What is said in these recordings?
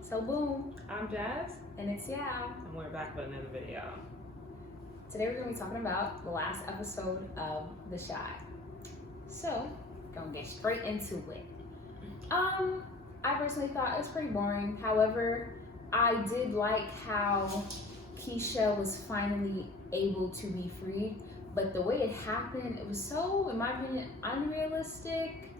So boom, I'm Jazz, and it's Yao. and we're back with another video. Today we're gonna be talking about the last episode of The Chi. So, gonna get straight into it. I personally thought it was pretty boring. However, I did like how Keisha was finally able to be freed, but the way it happened, it was so, in my opinion, unrealistic.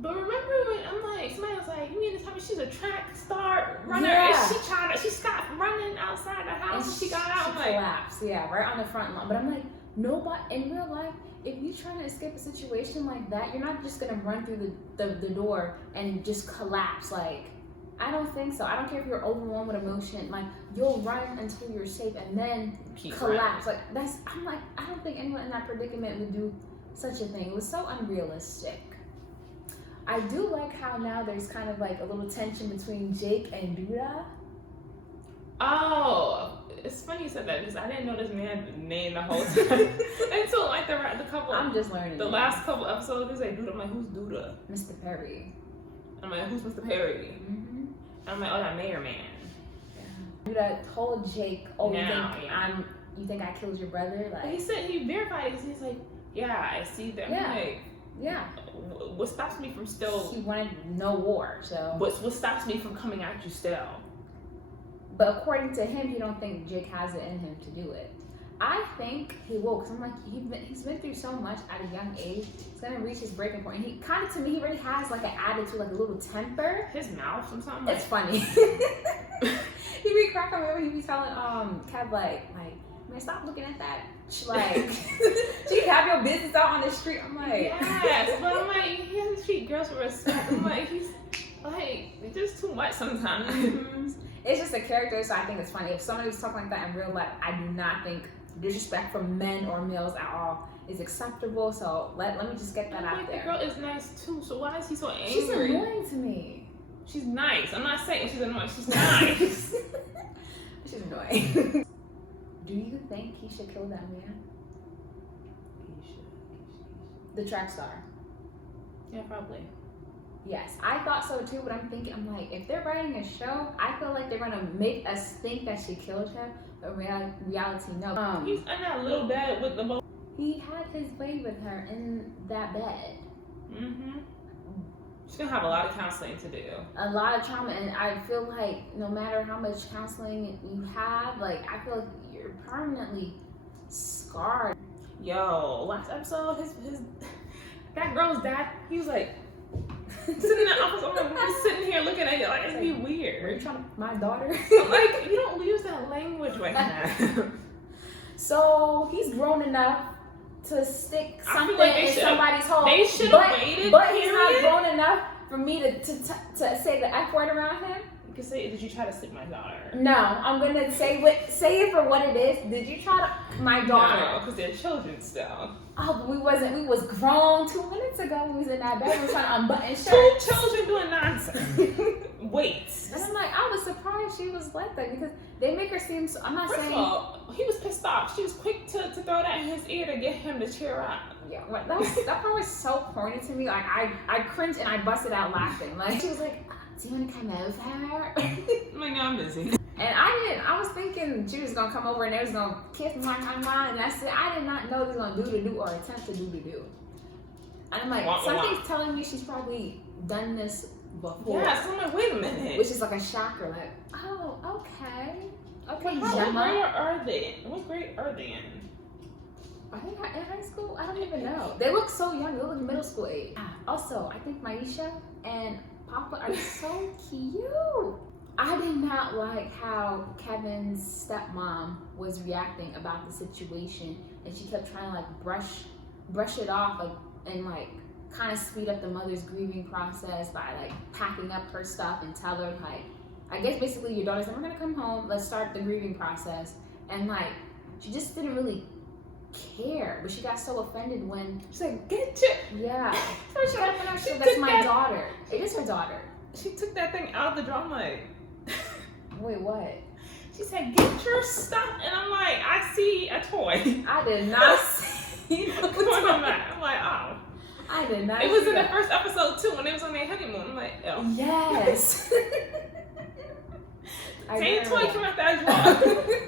But remember when I'm like, somebody was like, you mean to tell me she's a track star runner? Yeah. And she stopped running outside the house and she got out. I'm like, collapsed, yeah, right on the front line. But I'm like, nobody, in real life, if you're trying to escape a situation like that, you're not just gonna run through the door and just collapse. Like, I don't think so. I don't care if you're overwhelmed with emotion. Like, you'll run until you're safe and then keep collapse. running. Like, I'm like, I don't think anyone in that predicament would do such a thing. It was so unrealistic. I do like how now there's kind of like a little tension between Jake and Duda. Oh, it's funny you said that because I didn't know this man's name the whole time until like the couple. I'm just learning. The last couple episodes, they say Duda. I'm like, who's Duda? Mr. Perry. I'm like, who's Mr. Perry? Mm-hmm. And I'm like, oh, that mayor man. Duda told Jake, "Oh, Now, you think I killed your brother?" But Like, he said he verified because he's like, yeah, I see that. Yeah. I'm like, yeah, what stops me from still? he wanted no war. So, What stops me from coming at you still? but according to him, he don't think Jake has it in him to do it. I think he will, because I'm like, he's been through so much at a young age. He's gonna reach his breaking point. And he kind of, to me, he already has like an attitude, like a little temper. His mouth or something. It's funny. He be cracking me up. He be telling Kev like, man, stop looking at that. Like, she have your business out on the street. I'm like, yes, but I'm like, he has to treat girls with respect. I'm like, he's like, it's just too much sometimes. It's just a character, so I think it's funny. If somebody was talking like that in real life, I do not think disrespect from men or males at all is acceptable. So let me just get that I'm out like, there. the girl is nice too, so why is he so angry? She's annoying to me. She's nice. I'm not saying she's annoying. She's nice. She's annoying. Do you think he should kill that man? The track star. Yeah, probably. Yes, I thought so too, but I'm like, if they're writing a show, I feel like they're gonna make us think that she killed him, but reality, no. He's in that little bed with the He had his way with her in that bed. Mm-hmm. She's gonna have a lot of counseling to do. A lot of trauma, and I feel like no matter how much counseling you have, like, I feel like you're permanently scarred. Yo, last episode, his that girl's dad, he was like sitting in the office. I'm like, we're sitting here looking at you like it'd be Are you weird. trying to, my daughter? I'm like, you don't use that language right now. So he's grown enough to stick I feel something like they in should've- somebody's hole. they should've waited, But he's not period. grown enough for me to say the F word around him. You can say, did you try to stick my daughter? No, I'm gonna say it for what it is. Did you try to my daughter? No, because they're children still. Oh, but we was grown 2 minutes ago. We was in that bedroom trying to unbutton Two shirts. children doing nonsense. Wait. And I'm like, I was surprised she was like that because they make her seem so, I'm not First of saying. all, he was pissed off. She was quick to throw that in his ear to get him to cheer up. Yeah, well, that part was so corny to me. Like I cringed and I busted out laughing. Like she was like, "Do you want to come over?" I'm like, no, I'm busy. And I didn't. I was thinking she was gonna come over and they was gonna kiss me, and that's it. I did not know they was gonna do or attempt to do. And I'm like, something's telling me she's probably done this before. Yeah, so I'm like, wait a minute. Which is like a shocker. Like, oh, okay, What grade Gemma. are they in? What grade are they in? Are they in high school? I don't even know. They look so young. They look middle school age. Also, I think Maisha and Papa are so cute. I did not like how Kevin's stepmom was reacting about the situation, and she kept trying to like brush it off, like, and like kind of speed up the mother's grieving process by like packing up her stuff and tell her like, I guess basically your daughter's like, we're gonna come home, let's start the grieving process, and like she just didn't really care, but she got so offended when She's like, get your. yeah, First she of all, got offended. she That's took my that- daughter. It is her daughter. She took that thing out of the drum like. Wait, what? She said, get your stuff. And I'm like, I see a toy. I did not see. I'm like, oh. I did not. It was see in the that. first episode too when they was on their honeymoon. I'm like, oh. Yes. Same toy came out that drawer.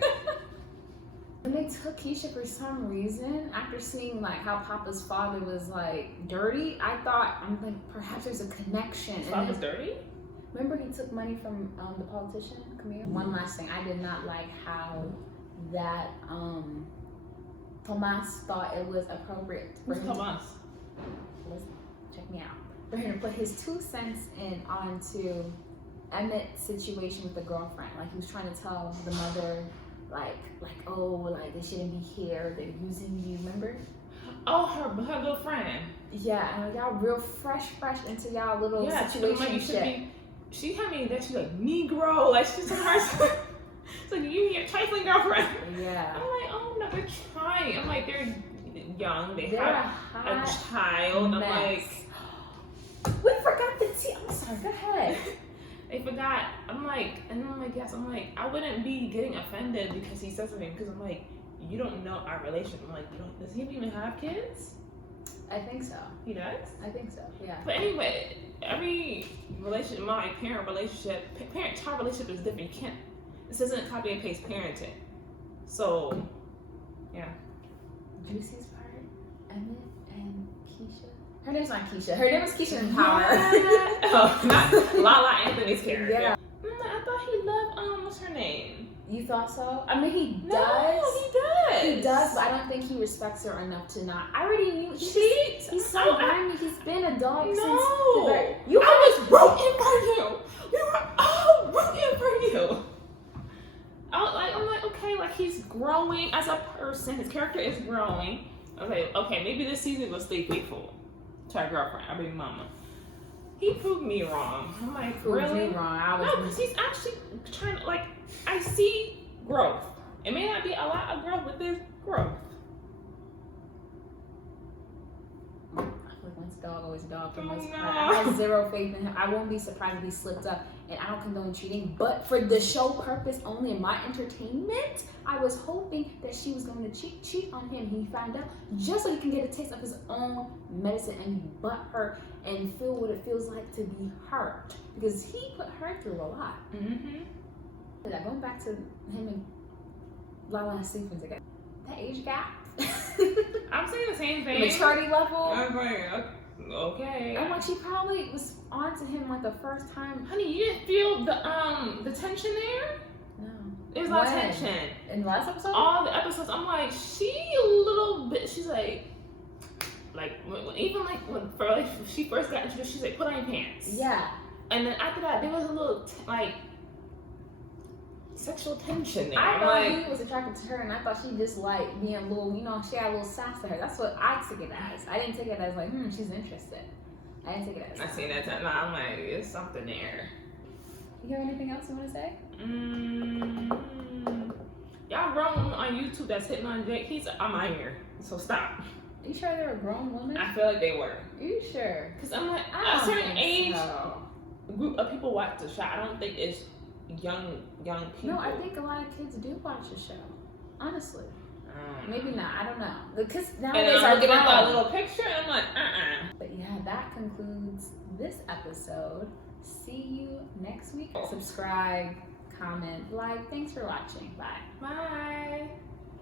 When they took Keisha for some reason, after seeing like how Papa's father was like dirty, I'm like perhaps there's a connection. Father was dirty? Remember he took money from the politician, Camille? One last thing, I did not like how that Tomas thought it was appropriate for Who's him. Tomas? Listen, check me out. For him to put his 2 cents in onto Emmett's situation with the girlfriend. Like he was trying to tell the mother, like they shouldn't be here. They're using you. Remember? Oh, her little friend. Yeah, and y'all real fresh into y'all little situation. Like, she had me that she's like Negro. Like she's on her. It's like you your trifling girlfriend. Yeah. I'm like, oh no, they're trying. I'm like, they're young. They're a child. Mess. I'm like, we forgot the tea. I'm sorry. Go ahead. They forgot. I'm like, yes. I'm like, I wouldn't be getting offended because he said something. Because I'm like, you don't know our relationship. I'm like, does he even have kids? I think so. He does? I think so, yeah. But anyway, every relationship, my parent-child relationship is different. You can't, this isn't copy and paste parenting. So, yeah. Juicy's part, Emmett and Keisha. Her name's not Keisha. Her name is Keisha in Power. Oh, not Lala Anthony's character. Yeah. I thought he loved, what's her name? You thought so? I mean, he No, does. he does. He does, but I don't think he respects her enough to not. I already knew. He's so grimy. He's been a dog since the very. I was rooting for you. We were all rooting for you. I'm like, okay, like he's growing as a person. His character is growing. Okay, maybe this season will stay faithful to our girlfriend, our baby mama. He proved me wrong. I'm like, really? Wrong. No, because he's actually trying to, like, I see growth. It may not be a lot of growth, but there's growth. I feel like once dog, always dog for the most No. part. I have zero faith in him. I won't be surprised if he slipped up, and I don't condone cheating. But for the show purpose only, and my entertainment, I was hoping that she was going to cheat on him. He found out just so he can get a taste of his own medicine and be butthurt and feel what it feels like to be hurt, because he put her through a lot. Mm-hmm. Going back to him and Lala and sleeping together, that age gap. I'm saying the same thing. The maturity level. I'm like, okay. I'm like, she probably was on to him like the first time. Honey, you didn't feel the tension there? No. It was a lot of tension. In the last episode? All the episodes, I'm like, she a little bit, she's like even like when she first got introduced, she's like, put on your pants. Yeah. And then after that, there was a little like sexual tension there. I thought he was attracted to her, and I thought she just like being a little, she had a little sass to her. That's what I took it as. I didn't take it as like, she's interested. I didn't take it as. I seen that time. I'm like, there's something there. You have anything else you want to say? Y'all grown on YouTube that's hitting on Jake. He's on my ear, so stop. Are you sure they're a grown woman? I feel like they were. Are you sure? Because I'm like, I a don't certain think age so. group of people watch the show. I don't think it's young people. No, I think a lot of kids do watch the show. Honestly. Maybe not. I don't know. Because nowadays and then I'm looking at that grown. little picture and I'm like, But yeah, that concludes this episode. See you next week. Subscribe, comment, like. Thanks for watching. Bye. Bye.